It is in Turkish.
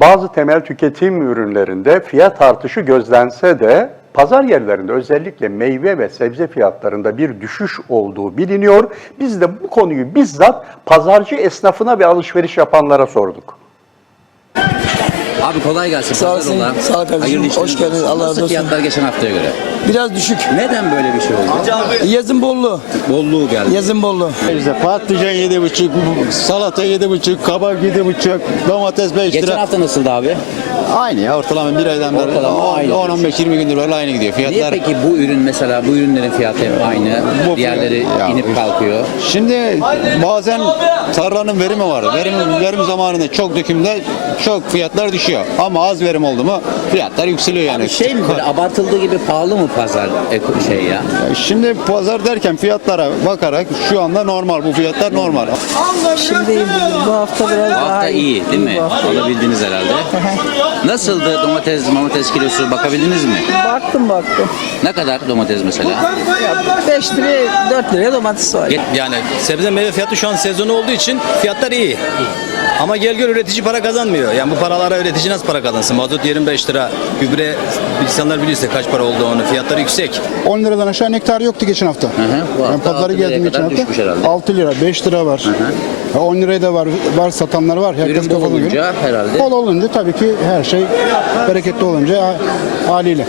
Bazı temel tüketim ürünlerinde fiyat artışı gözlense de pazar yerlerinde özellikle meyve ve sebze fiyatlarında bir düşüş olduğu biliniyor. Biz de bu konuyu bizzat pazarcı esnafına ve alışveriş yapanlara sorduk. Abi kolay gelsin. Sağ Pazar olsun. olan. Sağ ol kardeşim. Hayırlı işler Hoş geldin. olsun. Allah razı Nasıl olsun. fiyatlar geçen haftaya göre? Biraz düşük. Neden böyle bir şey oldu? Yazın bollu. Bolluğu geldi. Yazın bollu. İşte patlıcan yedi buçuk, salata yedi buçuk, kabak yedi buçuk, domates beş Geçen lira. hafta nasıldı abi? Aynı ya ortalama bir aydan beri Ortalama aynı. 10-15-20 gündür böyle aynı gidiyor Niye fiyatlar. peki bu ürün mesela bu ürünlerin fiyatı hep aynı, Bu- diğerleri Ya, inip kalkıyor. Şimdi bazen tarlanın verimi var. Verim, verim zamanında çok dökümde çok fiyatlar düşüyor. Ama az verim oldu mu fiyatlar yükseliyor yani. Abi şey mi böyle abartıldığı gibi pahalı mı pazar eko- şey ya? Şimdi pazar derken fiyatlara bakarak şu anda normal bu fiyatlar normal. Şimdi bu hafta biraz Bu daha hafta iyi değil mi? Alabildiniz herhalde. Nasıldı domates, domates kilosu bakabildiniz mi? Baktım baktım. Ne kadar domates mesela? Ya 5 liraya 4 liraya domates var. Yani sebze meyve fiyatı şu an sezonu olduğu için fiyatlar iyi. Ama gel gör üretici para kazanmıyor. Yani bu paralara üretici nasıl para kazansın? Mazot 25 lira, gübre insanlar biliyorsa kaç para olduğunu, fiyatları yüksek. 10 liradan aşağı nektar yoktu geçen hafta. hı. Bu ben hafta altı liraya gezdim geçen kadar hafta. düşmüş herhalde. 6 lira, 5 lira var. Ha, 10 liraya da var, var satanlar var. Herkes Ürün bol kafana göre. olunca herhalde. Bol olunca tabii ki her şey bereketli olunca ha- haliyle.